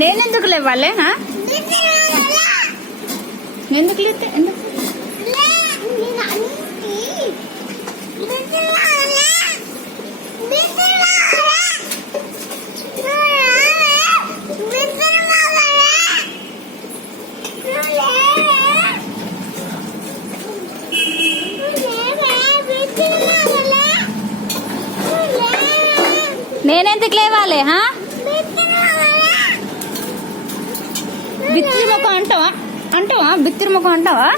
నేనెందుకు లేవాలే ఎందుకు లేతే ఎందుకు నేనెందుకు లేవాలి బిత్తిరి ముఖం అంటావా బిత్తిరి ముఖం అంటావా